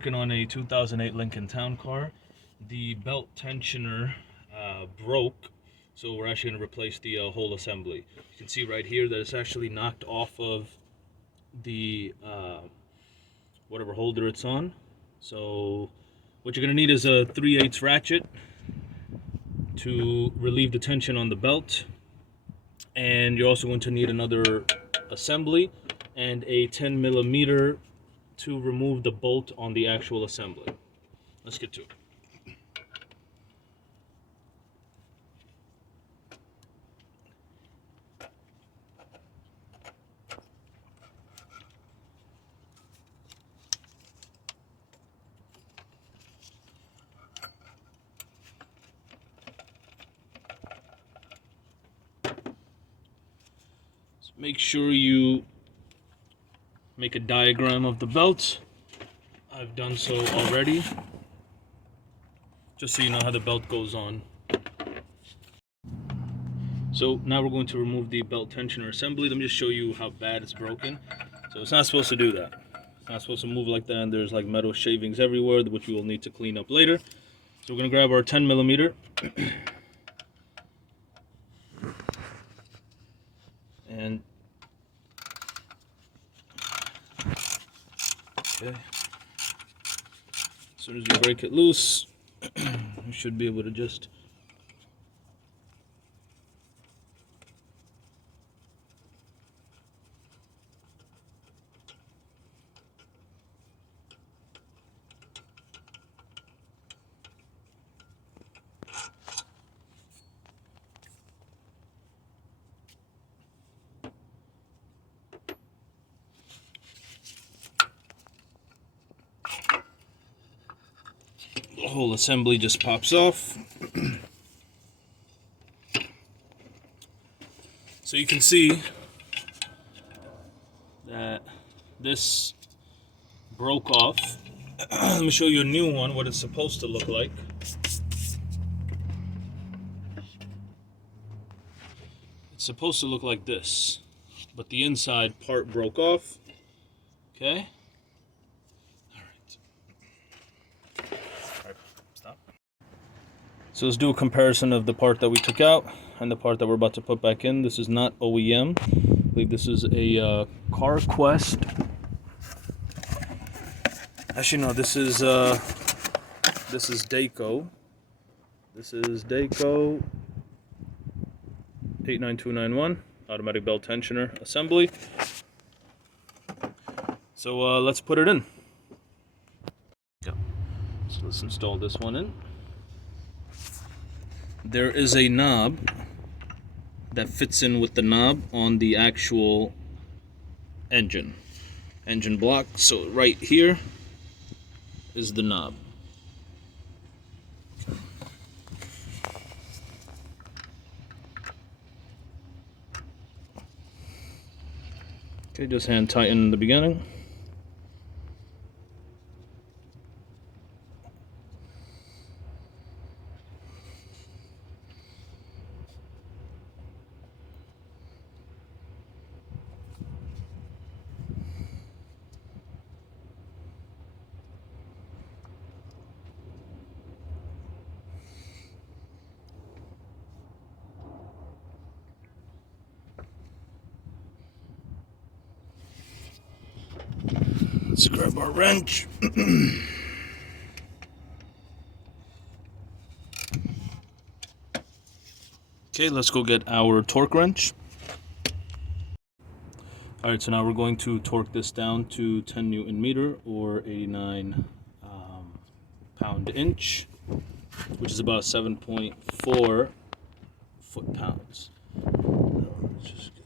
working on a 2008 Lincoln Town Car. The belt tensioner broke, so we're actually going to replace the whole assembly. You can see right here that it's actually knocked off of the whatever holder it's on. So what you're going to need is a 3/8 ratchet to relieve the tension on the belt, and you're also going to need another assembly and a 10mm to remove the bolt on the actual assembly. Let's get to it. So make sure you make a diagram of the belt. I've done so already, just so you know how the belt goes on. So now we're going to remove the belt tensioner assembly. Let me just show you how bad it's broken. So it's not supposed to do that. It's not supposed to move like that, and there's like metal shavings everywhere, which we will need to clean up later. So we're gonna grab our 10mm. And okay. As soon as you break it loose, you should be able to just the whole assembly just pops off. So you can see that this broke off. Let me show you a new one, what it's supposed to look like. It's supposed to look like this, but the inside part broke off. Okay? Alright, stop. So let's do a comparison of the part that we took out and the part that we're about to put back in. This is not OEM. I believe this is a CarQuest. Actually, no, this is Dayco. This is Dayco 89291 automatic belt tensioner assembly. So let's put it in. So let's install this one in. There is a knob that fits in with the knob on the actual engine block. So right here is the knob. Okay, just hand tighten in the beginning. Let's grab our wrench. Okay, let's go get our torque wrench. Alright, so now we're going to torque this down to 10 Newton meter or 89 pound-inch, which is about 7.4 foot-pounds. Let's just